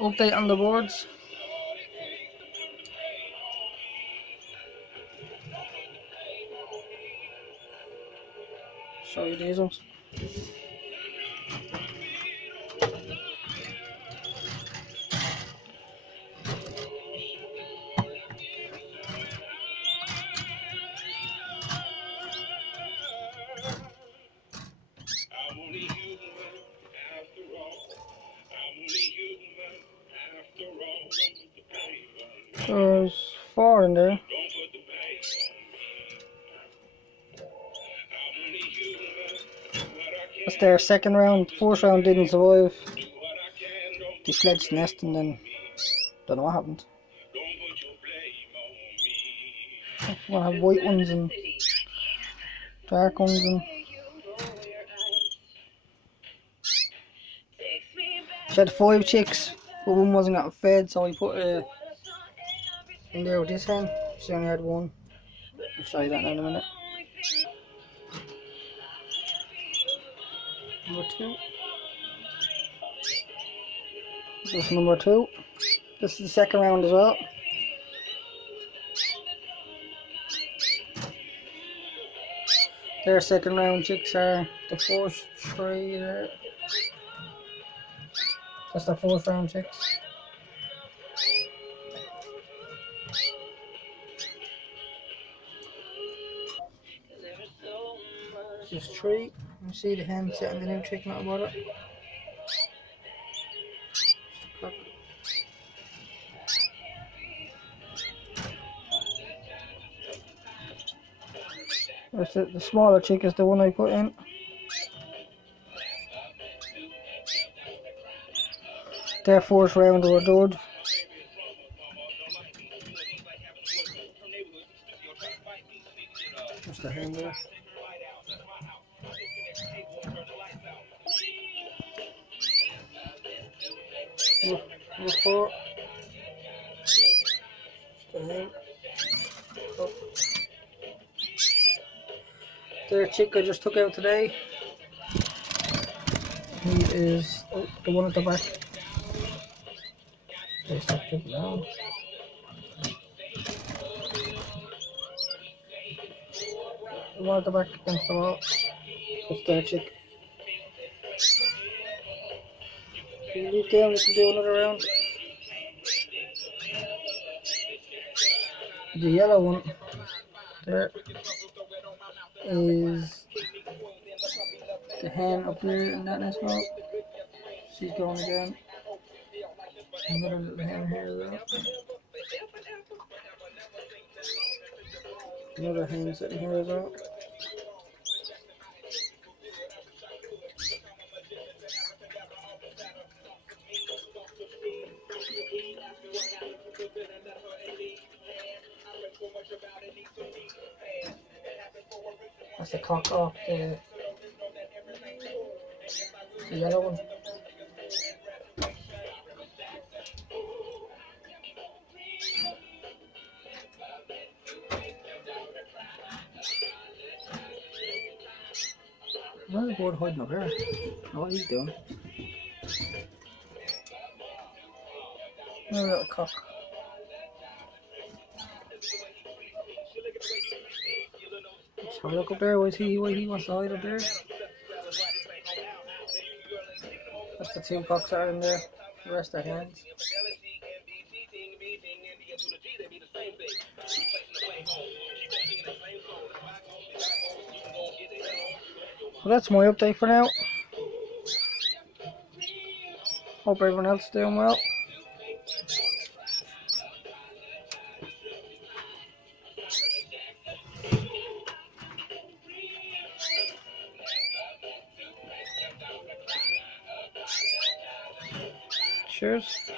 Update on the boards. Show you these ones. There's 4 in there. That's their second round. First round didn't survive. They fledged nest and then don't know what happened. We'll have white ones and dark ones and she had 5 chicks, but one wasn't got fed, so we put in there with this hen. She only had 1. I'll show you that in a minute. Number 2. This is number 2. This is the second round as well. Their second round chicks are the first 3 there. That's the 4th round chicks. This is 3. You see the hen setting the new chicken out about it. That's the smaller chick is the one I put in. Their 4th round were dud. Just the hen there. Number 4. Just the hen. Oh. Their chick I just took out today. He is the one at the back. They stop jumping down. The one at the back against the wall. That's their chick. If you leave down, you can do another round. The yellow one there is the hen up there in that nest well. She's going again. Another little hen here as well. Another hen sitting here as well. That's the cock off the yellow one. Where's the board hiding up here? I don't know what he's doing. Another little cock. Let's have a look up there. Why he wants to hide up there? That's the 2 cocks that are in there. The rest are hens. Well, that's my update for now. Hope everyone else is doing well. Cheers.